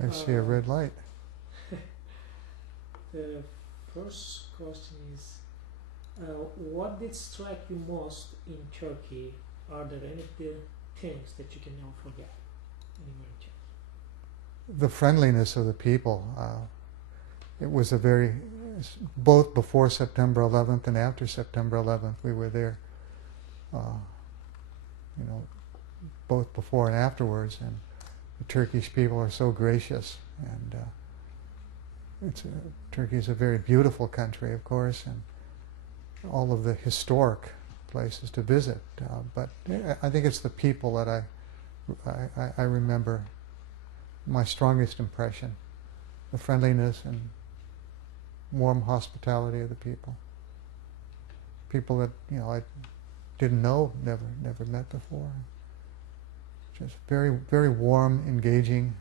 I see a red light. The first question is, what did strike you most in Turkey? Are there any things that you can never forget anywhere in Turkey? The friendliness of the people. It was a very, both before September 11th and after September 11th, we were there. You know, both before and afterwards, and the Turkish people are so gracious, and Turkey is a very beautiful country, of course, and all of the historic places to visit. But I think it's the people that I remember my strongest impression, the friendliness and warm hospitality of the people. People that, you know, I didn't know, never met before. Just very, very warm, engaging,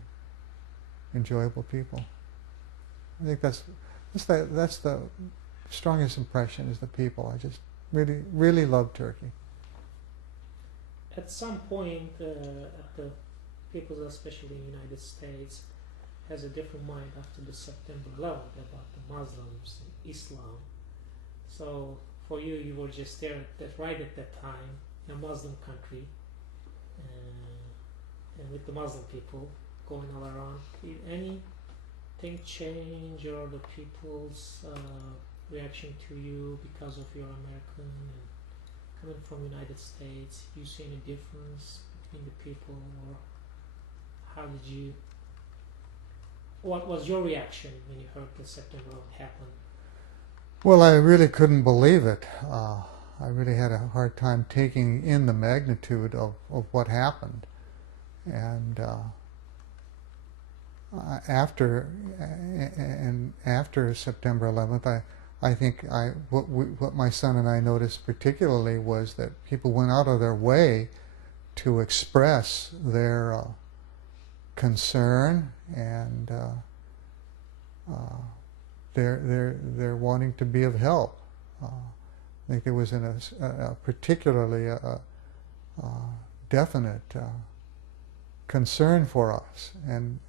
enjoyable people. I think that's the strongest impression, is the people. I just really love Turkey. At some point, the people, especially in the United States, has a different mind after the September 11th about the Muslims, Islam. So for you, you were just there right at that time, in a Muslim country, and with the Muslim people going all around. Did anything change, or the people's reaction to you because of your American and coming from United States? You see any difference between the people, or how did you? What was your reaction when you heard the September 11th happen? Well, I really couldn't believe it. I really had a hard time taking in the magnitude of what happened. And after September 11th, I think what my son and I noticed particularly was that people went out of their way to express their concern and they're wanting to be of help. I think there was a particularly definite concern for us and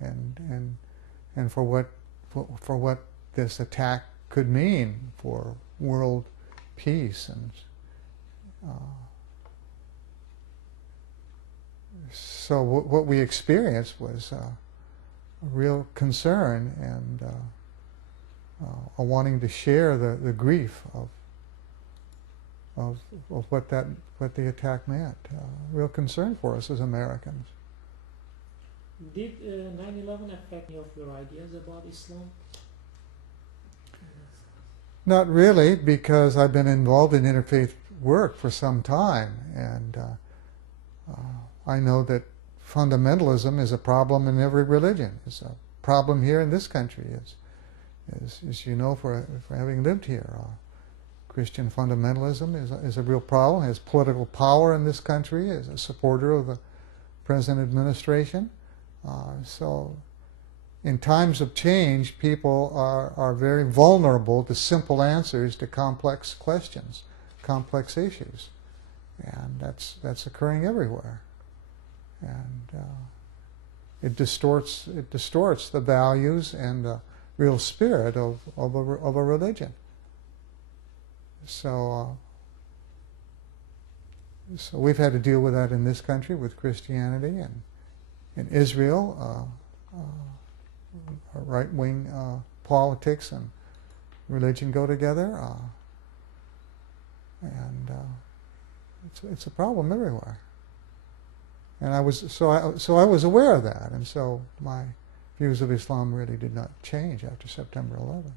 for what this attack could mean for world peace, and so what we experienced was a real concern and a wanting to share the grief of what the attack meant. Real concern for us as Americans. Did 9/11 affect any of your ideas about Islam? Not really, because I've been involved in interfaith work for some time, and I know that fundamentalism is a problem in every religion. It's a problem here in this country, as you know, for having lived here. Christian fundamentalism is a real problem, has political power in this country, is a supporter of the present administration. So in times of change, people are very vulnerable to simple answers to complex questions, complex issues. And that's occurring everywhere. And it distorts the values and the real spirit of a religion. So we've had to deal with that in this country with Christianity, and in Israel, right-wing politics and religion go together, and it's a problem everywhere. And I was aware of that, and so my views of Islam really did not change after September 11th.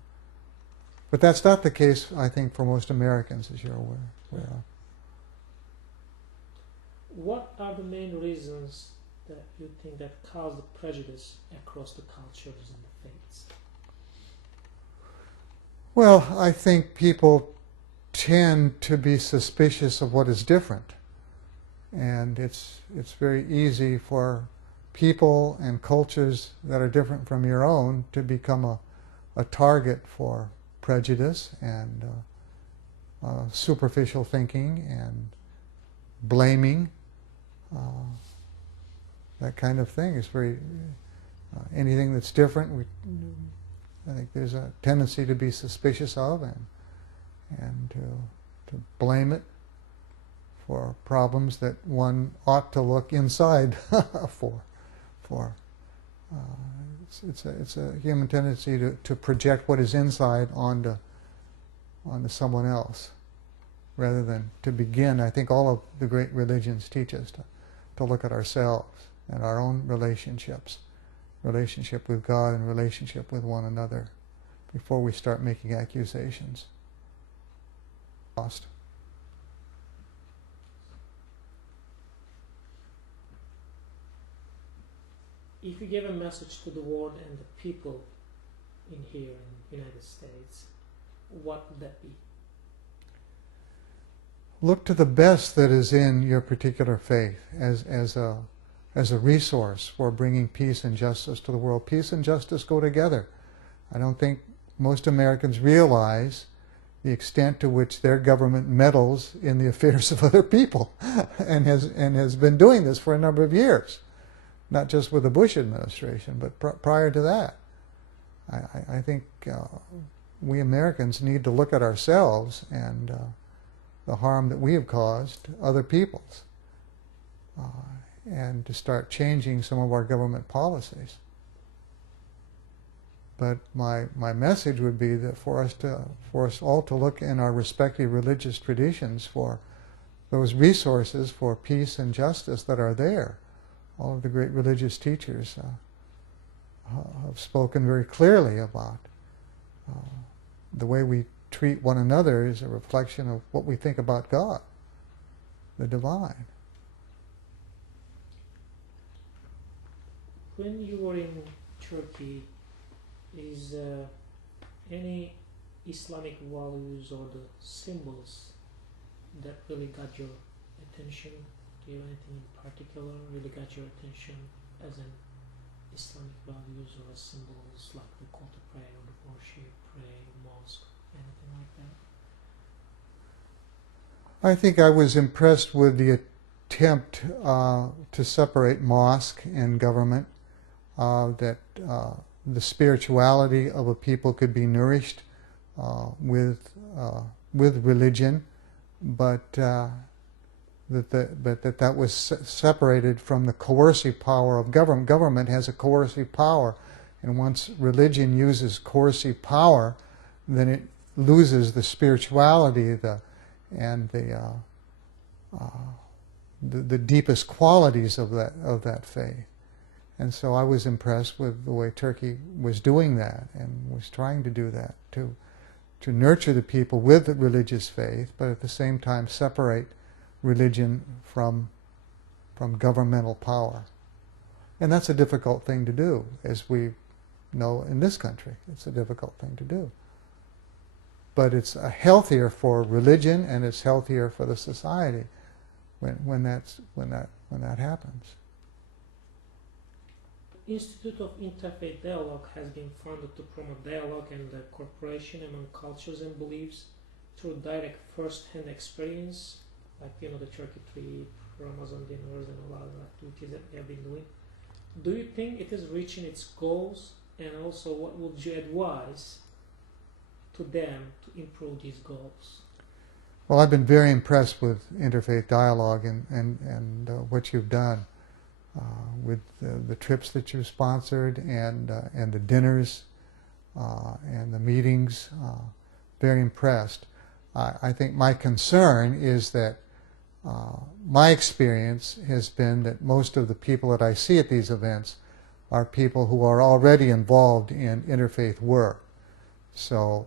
But that's not the case, I think, for most Americans, as you're aware of. What are the main reasons that you think that cause the prejudice across the cultures and the faiths? Well, I think people tend to be suspicious of what is different. And it's very easy for people and cultures that are different from your own to become a target for prejudice and superficial thinking and blaming. That kind of thing is very Anything that's different, I think there's a tendency to be suspicious of and to blame it for problems that one ought to look inside for. It's a human tendency to project what is inside onto someone else, rather than to begin. I think all of the great religions teach us to look at ourselves and our own relationships, relationship with God and relationship with one another, before we start making accusations. Lost. If you give a message to the world and the people in here in the United States, what would that be? Look to the best that is in your particular faith as a resource for bringing peace and justice to the world. Peace and justice go together. I don't think most Americans realize the extent to which their government meddles in the affairs of other people, and has been doing this for a number of years, not just with the Bush administration, but prior to that. I think we Americans need to look at ourselves and the harm that we have caused other peoples, and to start changing some of our government policies. But my message would be that for us all to look in our respective religious traditions for those resources for peace and justice that are there. All of the great religious teachers have spoken very clearly about the way we treat one another is a reflection of what we think about God, the divine. When you were in Turkey, is any Islamic values or the symbols that really got your attention? Do you have anything in particular really got your attention as an Islamic values or symbols, like the call to pray or the worship, pray, mosque, anything like that? I think I was impressed with the attempt to separate mosque and government, that the spirituality of a people could be nourished with religion, but that was separated from the coercive power of government. Government has a coercive power, and once religion uses coercive power, then it loses the spirituality and the deepest qualities of that faith. And so I was impressed with the way Turkey was doing that and was trying to do that, to nurture the people with the religious faith, but at the same time separate religion from governmental power. And that's a difficult thing to do, as we know in this country. It's a difficult thing to do. But it's healthier for religion, and it's healthier for the society when that happens. Institute of Interfaith Dialogue has been founded to promote dialogue and cooperation among cultures and beliefs through direct first-hand experience, like the Turkey trip, Ramazan dinners, and a lot of activities that we have been doing. Do you think it is reaching its goals, and also what would you advise to them to improve these goals? Well, I've been very impressed with Interfaith Dialogue and what you've done. With the trips that you sponsored and the dinners and the meetings, very impressed. I think my concern is that my experience has been that most of the people that I see at these events are people who are already involved in interfaith work. So,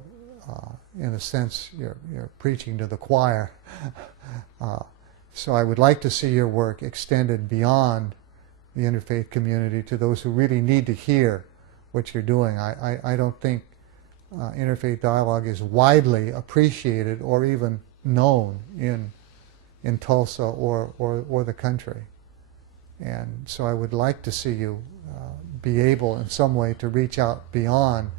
in a sense, you're preaching to the choir. So I would like to see your work extended beyond the interfaith community to those who really need to hear what you're doing. I don't think Interfaith Dialogue is widely appreciated or even known in Tulsa or the country. And so I would like to see you be able in some way to reach out beyond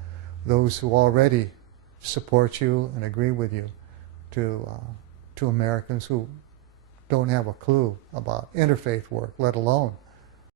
those who already support you and agree with you to Americans who don't have a clue about interfaith work, let alone